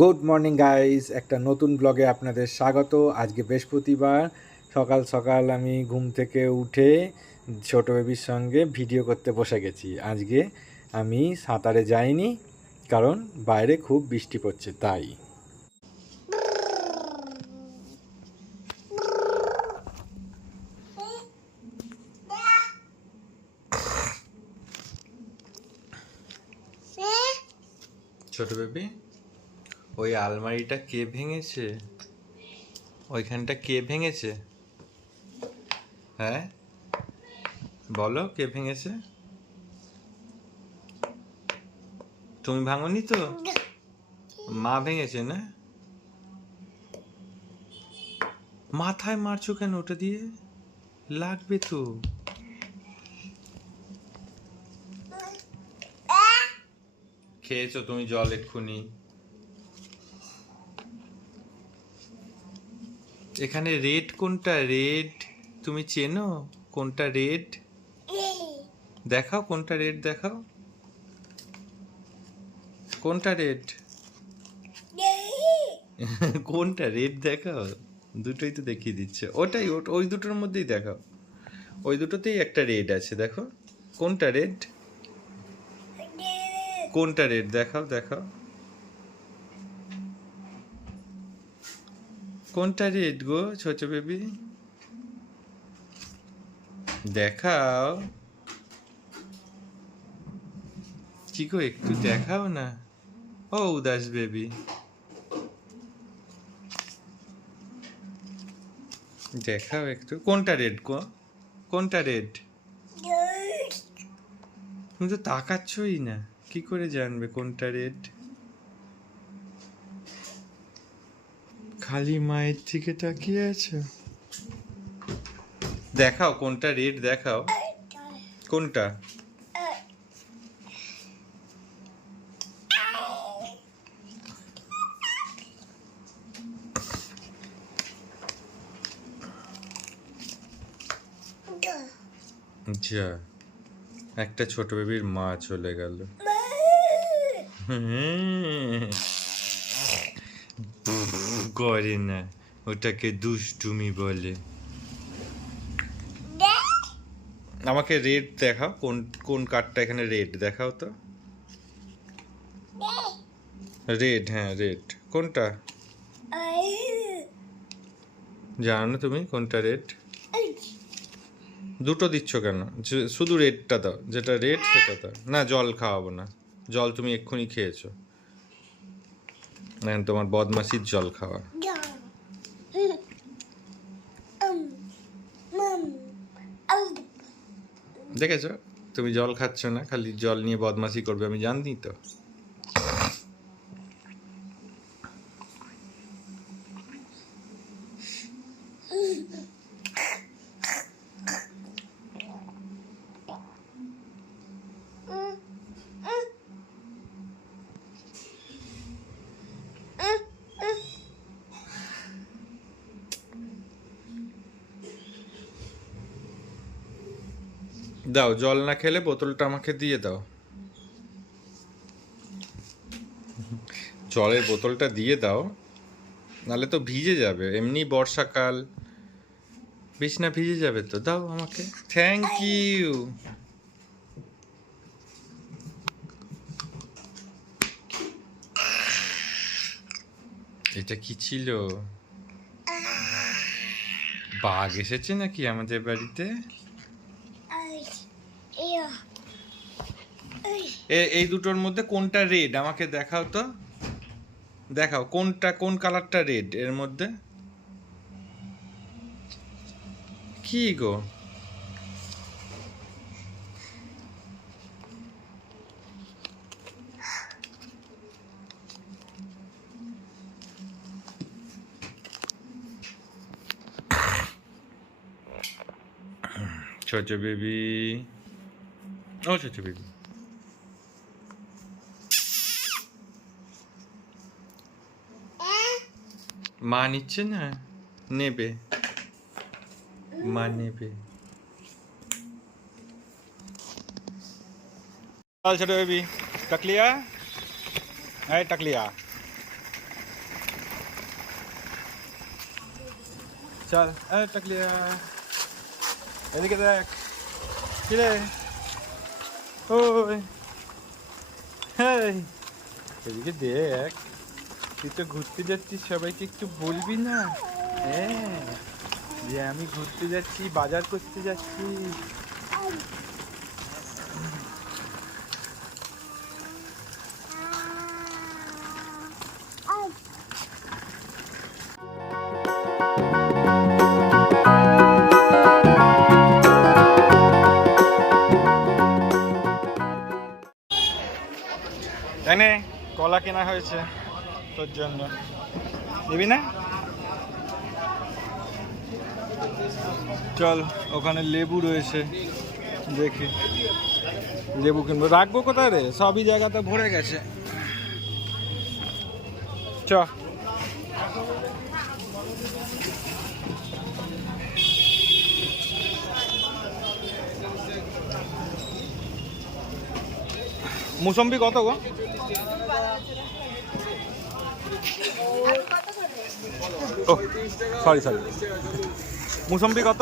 Good morning guys একটা নতুন ব্লগে আপনাদের স্বাগত। আজকে বৃহস্পতিবার। সকাল সকাল আমি ঘুম থেকে উঠে ছোট বেবির সঙ্গে ভিডিও করতে বসে গেছি। আজকে আমি সাঁতারে যাইনি, কারণ বাইরে খুব বৃষ্টি পড়ছে, তাই। ছোট বেবি ওই আলমারিটা কে ভেঙেছে? ওইখানটা কে ভেঙেছে? হ্যাঁ? বলো, কে ভেঙেছে? তুমি ভাঙনি তো? মা ভেঙেছে না? মাথায় মারছো কেন ওটা দিয়ে? লাগবে তো। খেয়েছো তুমি জল এক্ষুনি। এখানে রেড কোনটা? রেড। তুমি চেনো কোনটা রেড? দেখাও কোনটা রেড দেখাও। কোনটা রেড? কোনটা রেড দেখাও? দুটোই তো দেখিয়ে দিচ্ছে। ওটাই, ওট- ওই দুটোর মধ্যেই দেখাও। ওই দুটোতেই একটা রেড আছে, দেখো। কোনটা রেড? কোনটা রেড? দেখাও দেখাও। কোনটা রেড গো ছোট বেবি? দেখাও। কি গো একটু দেখাও না। ও উদাস বেবি। দেখাও একটু। কোনটা রেড গো? কোনটা রেড? তুমি তো তাকাচ্ছই না। কি করে জানবে কোনটা রেড? খালি মায়ের দিকে তাকিয়ে আছো? দেখাও, কোনটা রেড দেখাও। কোনটা? যা একটা ছোট বেবির মা চলে গেল। করে না ওটাকে দুষ্টুমি বলে। আমাকে রেড দেখাও, কোন কোন কার্ডটা এখানে রেড দেখাও তো। রেড হ্যাঁ রেড কোনটা? জানো না তুমি কোনটা রেড দুটো দিচ্ছ কেন? শুধু রেডটা দাও, যেটা রেড সেটা দাও। না, জল খাওয়াবো না। জল তুমি এক্ষুনি খেয়েছো। তোমার বদমাসির জল খাওয়া। দেখেছ? তুমি জল খাচ্ছ না খালি জল নিয়ে বদমাসি করবে আমি জানি তো। দাও জল না খেলে বোতলটা আমাকে দিয়ে দাও। জলের বোতলটা দিয়ে দাও নাহলে তো ভিজে যাবে এমনি বর্ষাকাল। বিছনা ভিজে যাবে তো দাও আমাকে। থ্যাংক ইউ এটা কি ছিল? বাঘ এসেছে নাকি আমাদের বাড়িতে? এই দুটোর মধ্যে কোনটা রেড আমাকে দেখাও তো। দেখাও, কোনটা, কোন কালারটা রেড এর মধ্যে? কি গো? ছোট বেবি। ও ছোট বেবি। মা নিচ্ছে না নেবে মা নেবে चल छोटे बेबी टक लिया है टक लिया चल এদিকে দেখ কিরে ওই হেই এদিকে দেখ তুই তো ঘুরতে যাচ্ছিস, সবাইকে একটু বলবি না? হ্যাঁ যে আমি ঘুরতে যাচ্ছি, বাজার করতে যাচ্ছি। এনে কলা কেনা হয়েছে। তোর জন্য। নিবি না? চল, ওখানে লেবু রয়েছে, দেখি। লেবু কিনবো। রাখব কোথায় রে? সবই জায়গাতে ভরে গেছে। চ। মুসম্বি কত গো? সরি সরি মুসম্বি কত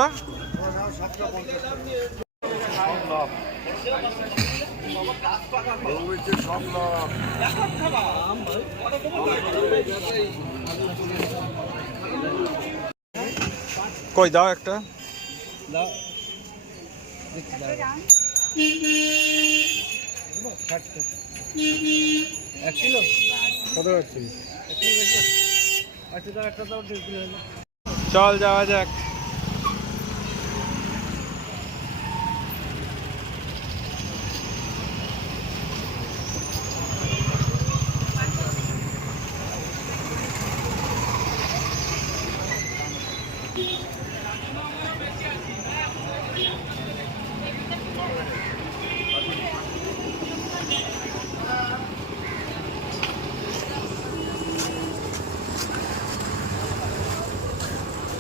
কই দাও একটা। এক কিলো? কত দেড় কিলো চল যাওয়া যাক।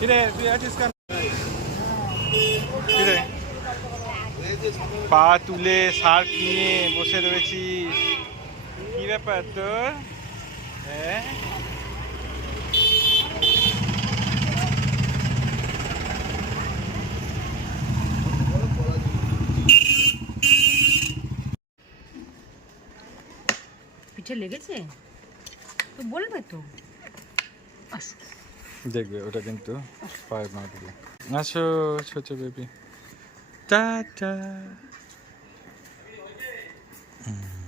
কিরে, তুই আছিস কেন? কিরে? পা তুলে শার্ট নিয়ে বসে রয়েছিস। কি ব্যাপার তোর? হ্যাঁ? পিঠে লেগেছে? তো বলবে তো। আসো। দেখবে ওটা কিন্তু পায়ের না দিবে আসো ছোট বেবি টাটা। হুম।